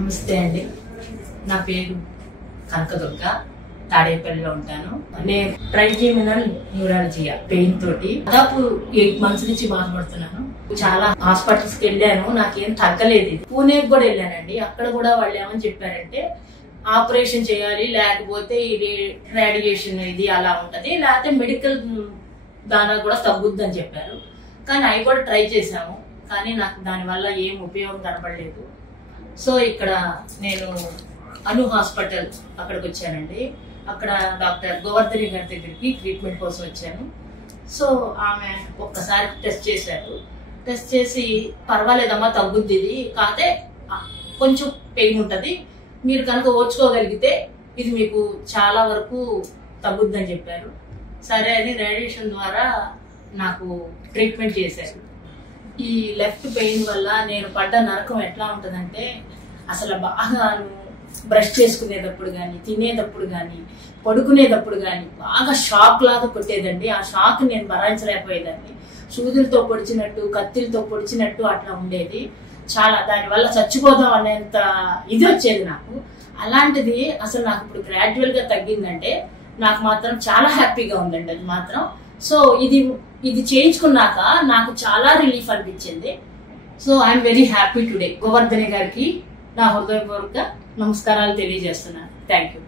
నమస్తే అండి. నా పేరు కనకదుర్గ. తాడేపల్లిలో ఉంటాను. నేను ట్రైజెమినల్ న్యూరాలజియా పెయిన్ తోటి దాదాపు 8 months నుంచి బాధపడుతున్నాను. చాలా హాస్పిటల్స్ కి వెళ్ళాను, నాకేం తగ్గలేదు. పూణేకి కూడా వెళ్ళానండి. అక్కడ కూడా వాళ్ళు ఏమని చెప్పారంటే ఆపరేషన్ చేయాలి, లేకపోతే ఇది రేడియేషన్ ఇది అలా ఉంటది, లేకపోతే మెడికల్ దాని కూడా తగ్గుద్ది అని చెప్పారు. కానీ అవి కూడా ట్రై చేశాము, కానీ నాకు దానివల్ల ఏం ఉపయోగం కనపడలేదు. సో ఇక్కడ నేను అను హాస్పిటల్ అక్కడికి వచ్చానండి. అక్కడ డాక్టర్ గోవర్ధని గారి దగ్గరికి ట్రీట్మెంట్ కోసం వచ్చాను. సో ఆమె ఒక్కసారి టెస్ట్ చేశారు. టెస్ట్ చేసి పర్వాలేదమ్మా, తగ్గుద్ది, ఇది కాకపోతే కొంచెం పెయిన్ ఉంటుంది, మీరు కనుక ఓర్చుకోగలిగితే ఇది మీకు చాలా వరకు తగ్గుద్దని చెప్పారు. సరే అని రేడియేషన్ ద్వారా నాకు ట్రీట్మెంట్ చేశారు. ఈ లెఫ్ట్ పెయిన్ వల్ల నేను పడ్డ నరకం ఎట్లా ఉంటుందంటే, అసలు బాగా బ్రష్ చేసుకునేటప్పుడు కానీ, తినేటప్పుడు కానీ, పడుకునేటప్పుడు కానీ బాగా షాక్ లాగా కొట్టేదండి. ఆ షాక్ నేను భరాయించలేకపోయేదాన్ని. సూదులతో పొడిచినట్టు, కత్తిలతో పొడిచినట్టు అట్లా ఉండేది. చాలా దానివల్ల చచ్చిపోదాం అనేంత ఇది వచ్చేది నాకు. అలాంటిది అసలు నాకు ఇప్పుడు గ్రాడ్యువల్ గా తగ్గిందంటే నాకు మాత్రం చాలా హ్యాపీగా ఉందండి అది మాత్రం. సో ఇది చేయించుకున్నాక నాకు చాలా రిలీఫ్ అనిపించింది. So I'm very happy today. Govardhani గారికి నా హృదయపూర్వక నమస్కారాలు తెలియజేస్తున్నాను. Thank you.